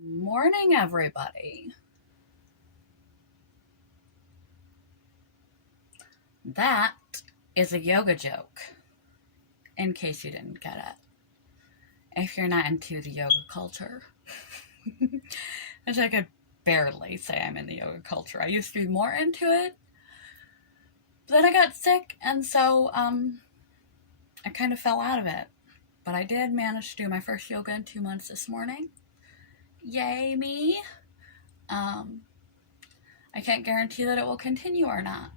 Morning, everybody. That is a yoga joke, in case you didn't get it. If you're not into the yoga culture, which I could barely say I'm in the yoga culture. I used to be more into it, but then I got sick, and so I kind of fell out of it. But I did manage to do my first yoga in 2 months this morning. Yay, me! Um, I can't guarantee that it will continue or not,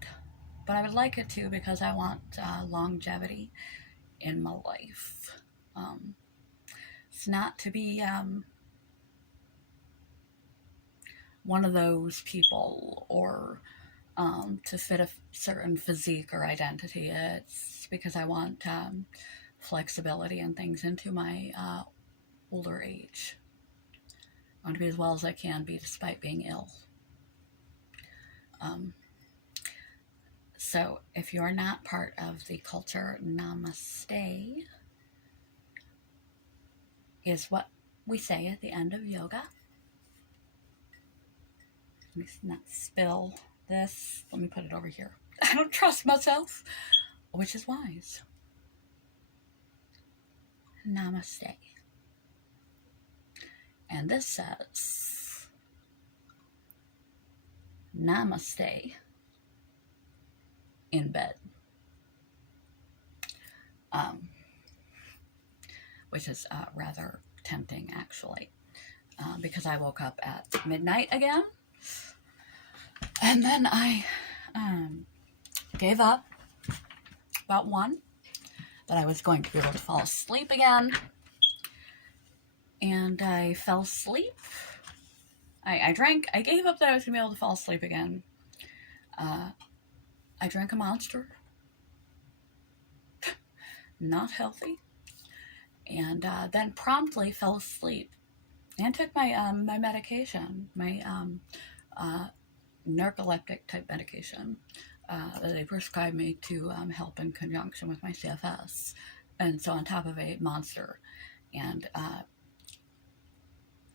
but I would like it to because I want longevity in my life. Um, it's not to be one of those people or to fit a certain physique or identity. It's because I want flexibility and things into my older age. I want to be as well as I can be despite being ill. Um, so if you're not part of the culture, namaste is what we say at the end of yoga. Let me not spill this. Let me put it over here. I don't trust myself, which is wise. Namaste. And this says, Namaste in bed. Which is rather tempting, actually, because I woke up at midnight again. And then I gave up about 1 that I was going to be able to fall asleep again. And I fell asleep. I drank. I gave up that I was going to be able to fall asleep again. I drank a Monster. Not healthy. And then promptly fell asleep and took my my medication, my narcoleptic type medication that they prescribed me to help in conjunction with my CFS. And so on top of a Monster and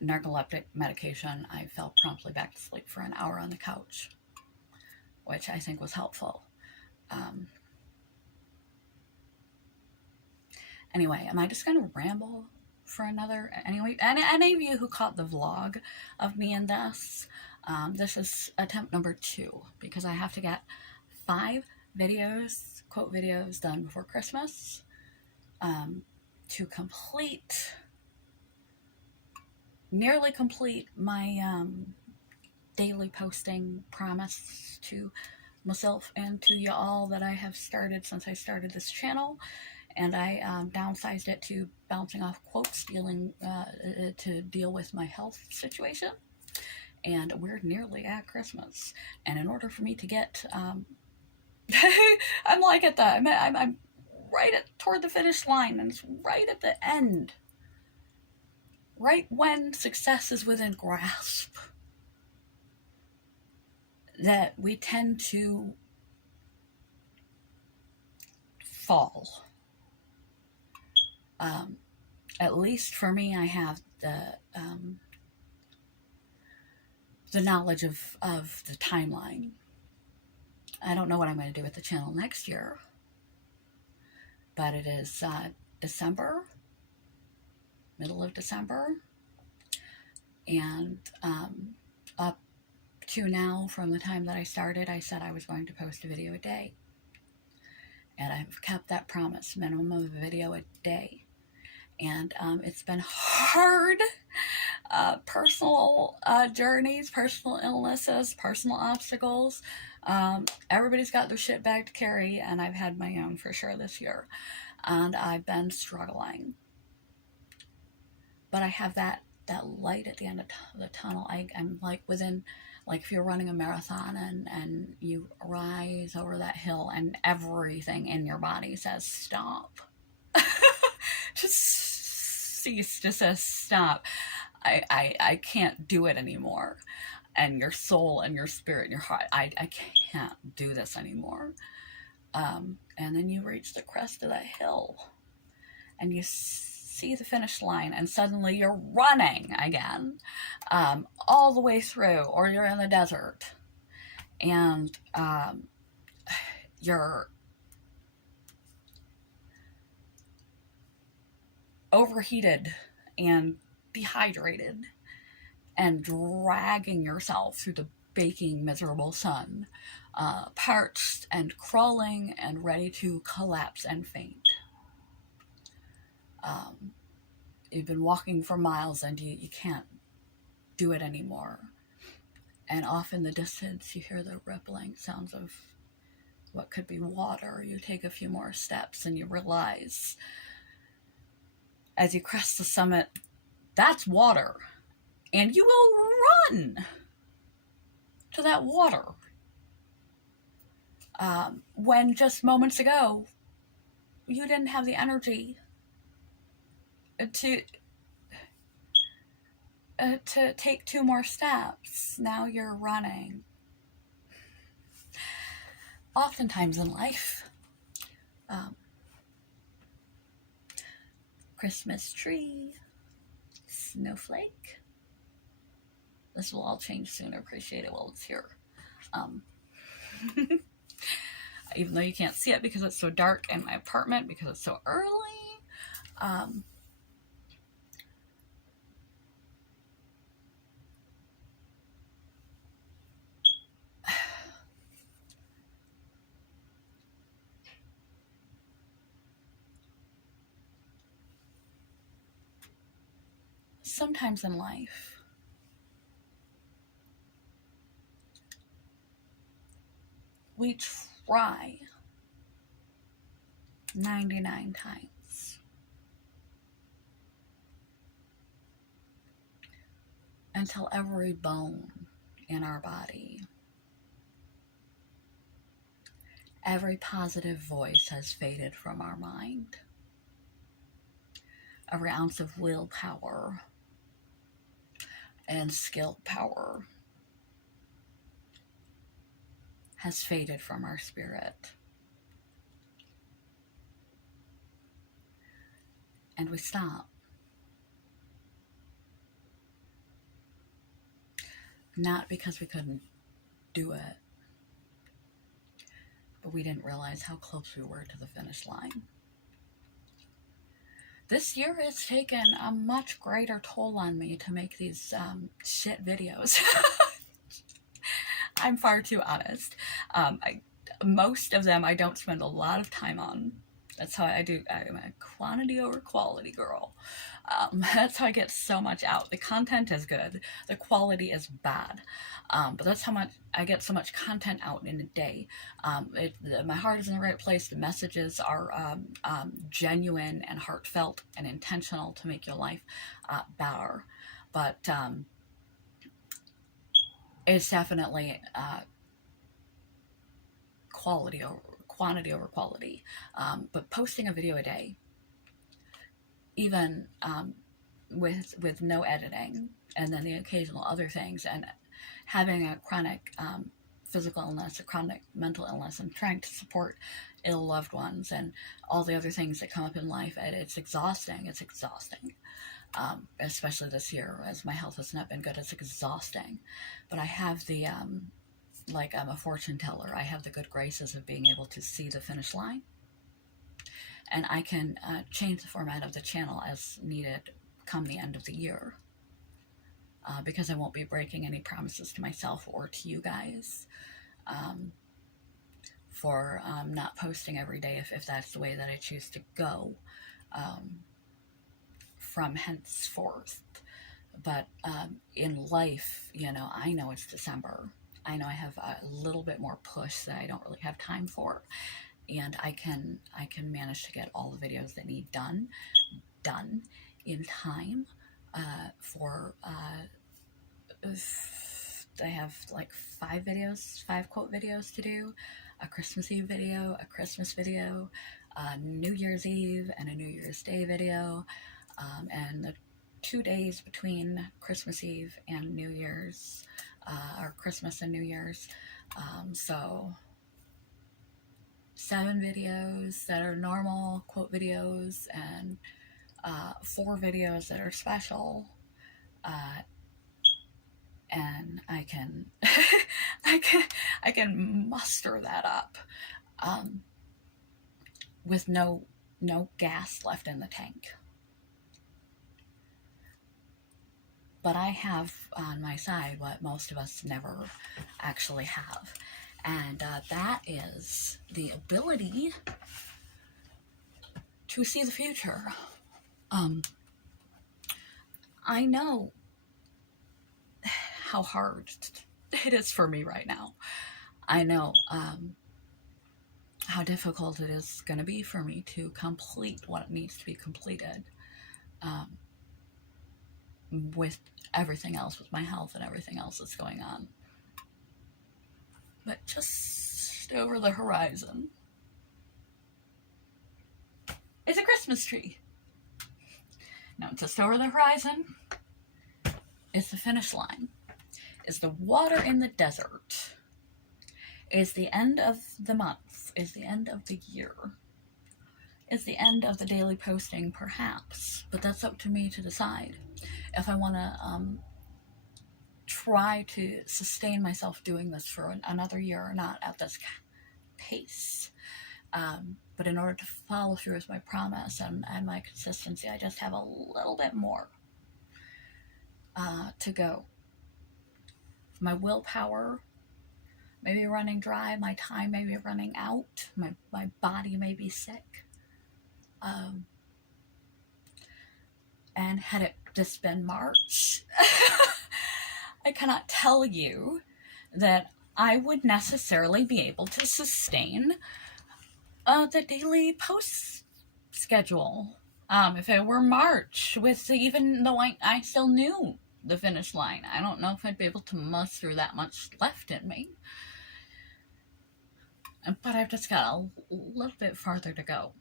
narcoleptic medication, I fell promptly back to sleep for an hour on the couch, which I think was helpful. Anyway, am I just going to ramble for another? Anyway, any of you who caught the vlog of me in this, this is attempt number 2 because I have to get 5 videos, quote videos, done before Christmas to nearly complete my daily posting promise to myself and to y'all that I have started since I started this channel. And I downsized it to bouncing off quotes to deal with my health situation. And we're nearly at Christmas. And in order for me to get, I'm like at the, I'm right toward the finish line, and it's right at the end. Right when success is within grasp, that we tend to fall. At least for me, I have the knowledge of the timeline. I don't know what I'm going to do with the channel next year, but it is December, middle of December, and up to now, from the time that I started, I said I was going to post a video a day, and I've kept that promise, minimum of a video a day. And it's been hard. Personal journeys, personal illnesses, personal obstacles. Everybody's got their shit bag to carry, and I've had my own for sure this year. And I've been struggling. But I have that light at the end of the tunnel. I'm like within, like if you're running a marathon and you rise over that hill and everything in your body says stop. Just cease, just says stop. I can't do it anymore. And your soul and your spirit and your heart, I can't do this anymore. And then you reach the crest of that hill and you see the finish line, and suddenly you're running again, all the way through, or you're in the desert, and you're overheated and dehydrated and dragging yourself through the baking, miserable sun, parched and crawling and ready to collapse and faint. You've been walking for miles and you can't do it anymore. And off in the distance, you hear the rippling sounds of what could be water. You take a few more steps and you realize, as you crest the summit, that's water. And you will run to that water. When just moments ago, you didn't have the energy to take 2 more steps. Now you're running. Oftentimes in life, Christmas tree, snowflake. This will all change soon. I appreciate it while it's here. Even though you can't see it because it's so dark in my apartment, because it's so early. Sometimes in life, we try 99 times until every bone in our body, every positive voice has faded from our mind. Every ounce of willpower and skill power has faded from our spirit. And we stop. Not because we couldn't do it, but we didn't realize how close we were to the finish line. This year has taken a much greater toll on me to make these shit videos. I'm far too honest. Most of them I don't spend a lot of time on. That's how I do. I'm a quantity over quality girl. That's how I get so much out. The content is good. The quality is bad. But that's how much I get so much content out in a day. My heart is in the right place. The messages are genuine and heartfelt and intentional to make your life better. But it's definitely quantity over quality. But posting a video a day, even with no editing, and then the occasional other things, and having a chronic physical illness, a chronic mental illness, and trying to support ill loved ones, and all the other things that come up in life, it's exhausting. It's exhausting. Especially this year, as my health has not been good. It's exhausting. But I have the like I'm a fortune teller. I have the good graces of being able to see the finish line. And I can change the format of the channel as needed come the end of the year. Because I won't be breaking any promises to myself or to you guys for not posting every day if that's the way that I choose to go from henceforth. But in life, I know it's December. I know I have a little bit more push that I don't really have time for, and I can manage to get all the videos that need done in time for I have like 5 quote videos to do, a Christmas Eve video, a Christmas video, a New Year's Eve and a New Year's Day video, and the 2 days between Christmas Eve and New Year's, or Christmas and New Year's. So 7 videos that are normal quote videos, and 4 videos that are special, and I can I can muster that up with no gas left in the tank. But I have on my side what most of us never actually have, and that is the ability to see the future. I know how hard it is for me right now. I know how difficult it is going to be for me to complete what needs to be completed with everything else, with my health and everything else that's going on. But just over the horizon is a Christmas tree. No, just over the horizon is the finish line, is the water in the desert, is the end of the month, is the end of the year, is the end of the daily posting, perhaps, but that's up to me to decide if I want to try to sustain myself doing this for another year or not at this pace. But in order to follow through with my promise and my consistency, I just have a little bit more to go. My willpower may be running dry, my time may be running out, my body may be sick. And had it just been March, I cannot tell you that I would necessarily be able to sustain the daily post schedule. If it were March, even though I still knew the finish line, I don't know if I'd be able to muster that much left in me. But I've just got a little bit farther to go.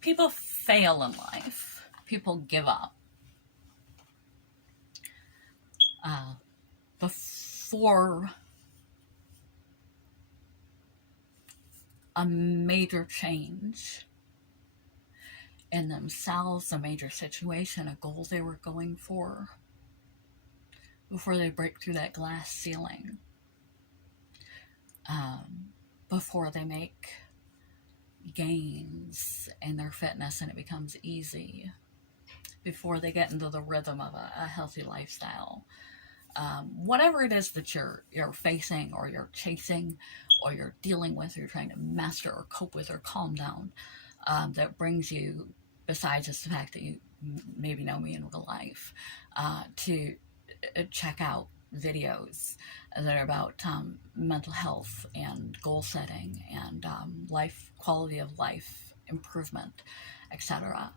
People fail in life. People give up. Before a major change in themselves, a major situation, a goal they were going for, before they break through that glass ceiling, before they make gains in their fitness and it becomes easy, before they get into the rhythm of a healthy lifestyle. Whatever it is that you're facing or you're chasing or you're dealing with or you're trying to master or cope with or calm down, that brings you, besides just the fact that you maybe know me in real life, to check out videos that are about mental health and goal setting and quality of life improvement, etc.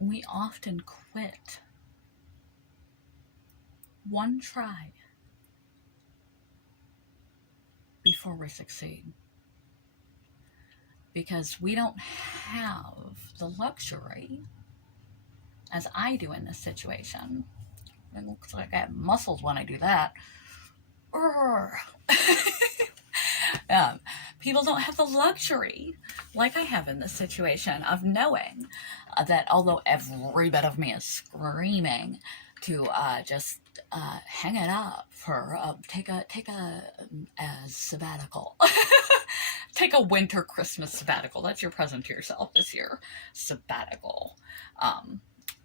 We often quit one try before we succeed, because we don't have the luxury, as I do in this situation. It looks like I have muscles when I do that. People don't have the luxury, like I have in this situation, of knowing that although every bit of me is screaming to just hang it up for take a sabbatical. Take a winter Christmas sabbatical. That's your present to yourself this year. Sabbatical.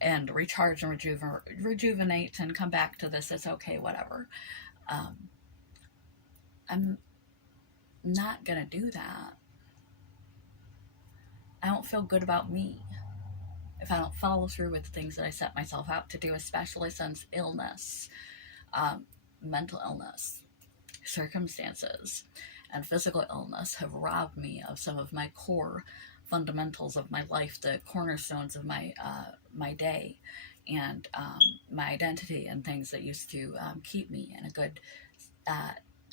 And recharge and rejuvenate and come back to this. It's okay, whatever. I'm not gonna do that. I don't feel good about me if I don't follow through with the things that I set myself out to do, especially since illness, mental illness, circumstances, and physical illness have robbed me of some of my core fundamentals of my life, the cornerstones of my day, and my identity, and things that used to keep me in a good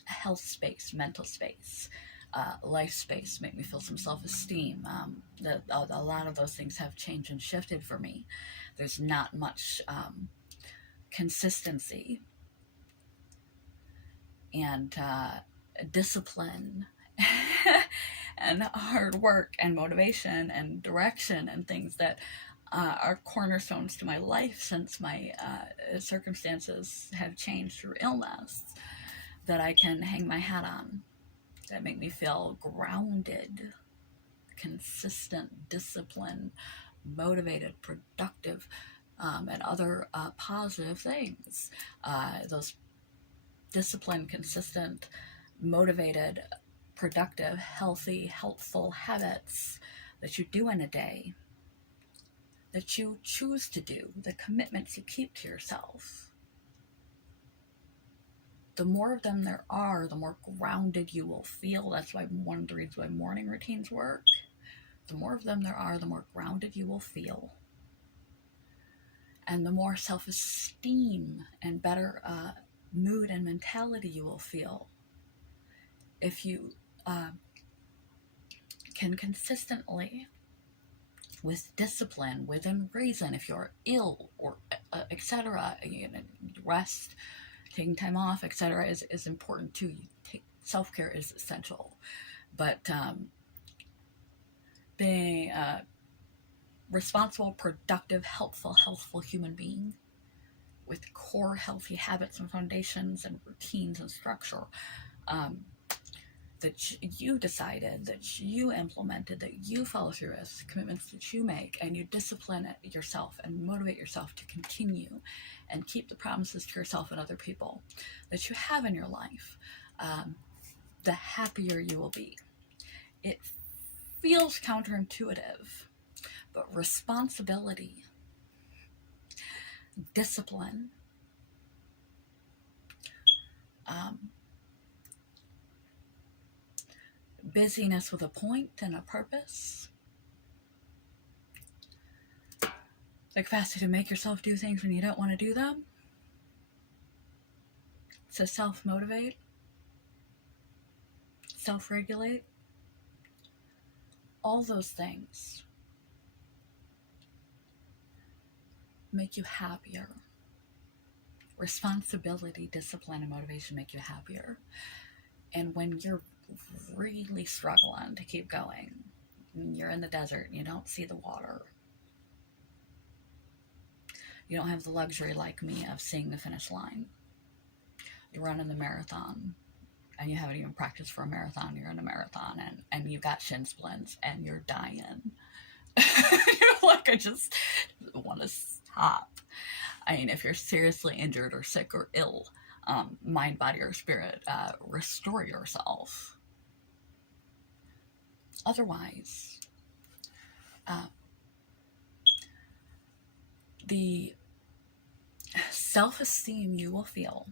health space, mental space, life space, make me feel some self-esteem. A lot of those things have changed and shifted for me. There's not much consistency and discipline and hard work and motivation and direction and things that are cornerstones to my life since my circumstances have changed through illness, that I can hang my hat on, that make me feel grounded, consistent, disciplined, motivated, productive, and other positive things. Those disciplined, consistent, motivated, productive, healthy, helpful habits that you do in a day, that you choose to do, the commitments you keep to yourself. The more of them there are, the more grounded you will feel. That's why one of the reasons why morning routines work. The more of them there are, the more grounded you will feel. And the more self-esteem and better mood and mentality you will feel if you can consistently, with discipline, within reason, if you're ill or etc., rest, taking time off, etc., is important too. Self-care is essential, but being a responsible, productive, helpful, healthful human being with core healthy habits and foundations and routines and structure that you decided, that you implemented, that you follow through with, commitments that you make, and you discipline yourself and motivate yourself to continue and keep the promises to yourself and other people that you have in your life, the happier you will be. It feels counterintuitive, but responsibility, discipline, busyness with a point and a purpose, the capacity to make yourself do things when you don't want to do them, to self-motivate, self-regulate, all those things make you happier. Responsibility, discipline, and motivation make you happier. And when you're really struggling to keep going, you're in the desert and you don't see the water, you don't have the luxury like me of seeing the finish line. You're running the marathon and you haven't even practiced for a marathon. You're in a marathon and you've got shin splints and you're dying. You're like, I just want to stop. I mean, if you're seriously injured or sick or ill, mind, body, or spirit, restore yourself. Otherwise, the self-esteem you will feel,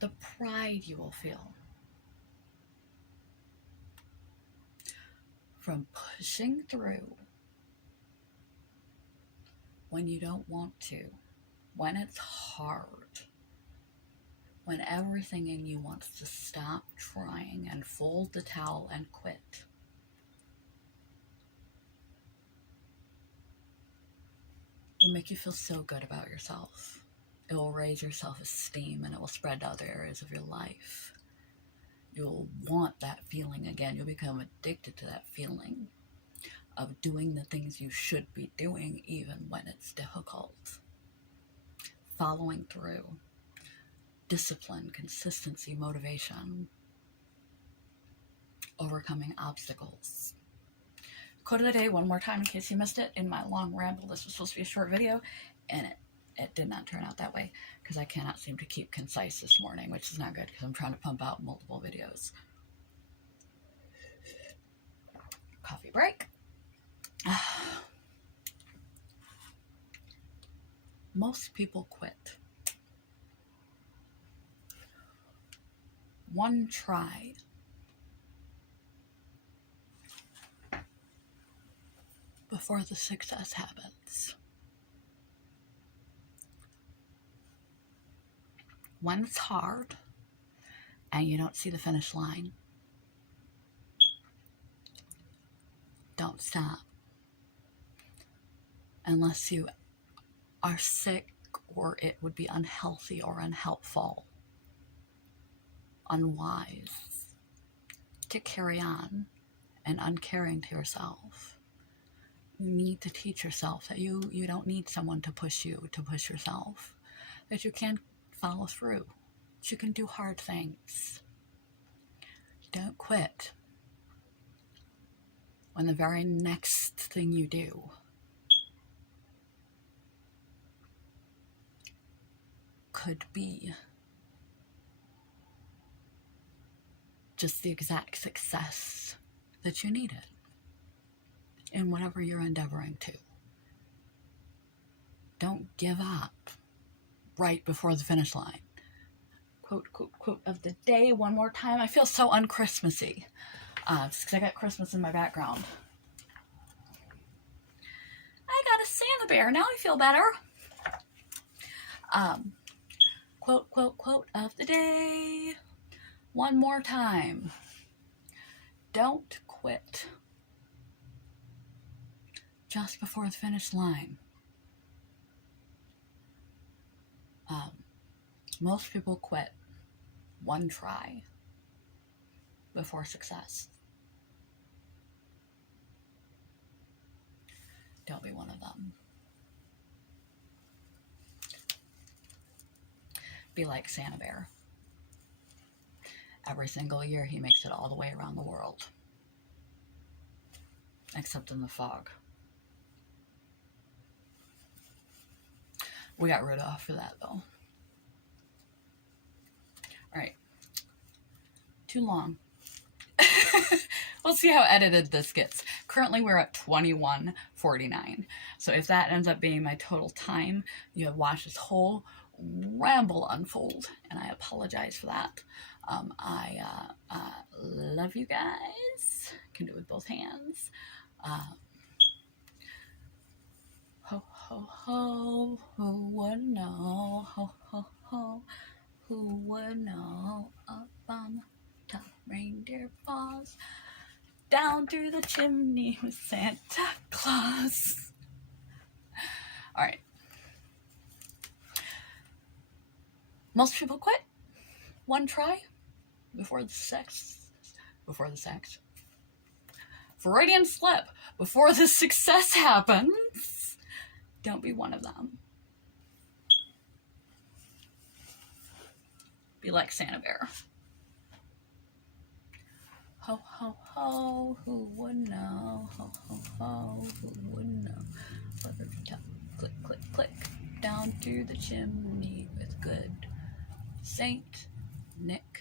the pride you will feel from pushing through when you don't want to, when it's hard, when everything in you wants to stop trying and fold the towel and quit. It will make you feel so good about yourself. It will raise your self-esteem and it will spread to other areas of your life. You'll want that feeling again. You'll become addicted to that feeling of doing the things you should be doing even when it's difficult. Following through. Discipline, consistency, motivation. Overcoming obstacles. Quote of the day one more time in case you missed it in my long ramble. This was supposed to be a short video and it did not turn out that way because I cannot seem to keep concise this morning, which is not good because I'm trying to pump out multiple videos. Coffee break. Most people quit. One try before the success happens. When it's hard and you don't see the finish line, don't stop. Unless you are sick, or it would be unhealthy or unhelpful, unwise to carry on and uncaring to yourself. You need to teach yourself that you don't need someone to push you to push yourself, that you can follow through, that you can do hard things. Don't quit when the very next thing you do could be just the exact success that you needed in whatever you're endeavoring to. Don't give up right before the finish line. Quote, quote, quote of the day one more time. I feel so un-Christmassy. Just because I got Christmas in my background. I got a Santa bear. Now I feel better. Quote, quote, quote of the day. One more time. Don't quit just before the finish line. Most people quit one try before success. Don't be one of them. Be like Santa Bear. Every single year he makes it all the way around the world. Except in the fog. We got Rudolph for that though. Alright. Too long. We'll see how edited this gets. Currently we're at 21:49. So if that ends up being my total time, you have watched this whole ramble unfold, and I apologize for that. I love you guys. Can do it with both hands. Ho ho ho, who would know? Ho ho ho, who would know? Up on the top, reindeer falls down through the chimney with Santa Claus. All right. Most people quit one try before the sex. Freudian slip. Before the success happens. Don't be one of them. Be like Santa Bear. Ho, ho, ho, who would know? Ho, ho, ho, who would know? Click, click, click, down through the chimney with good Saint Nick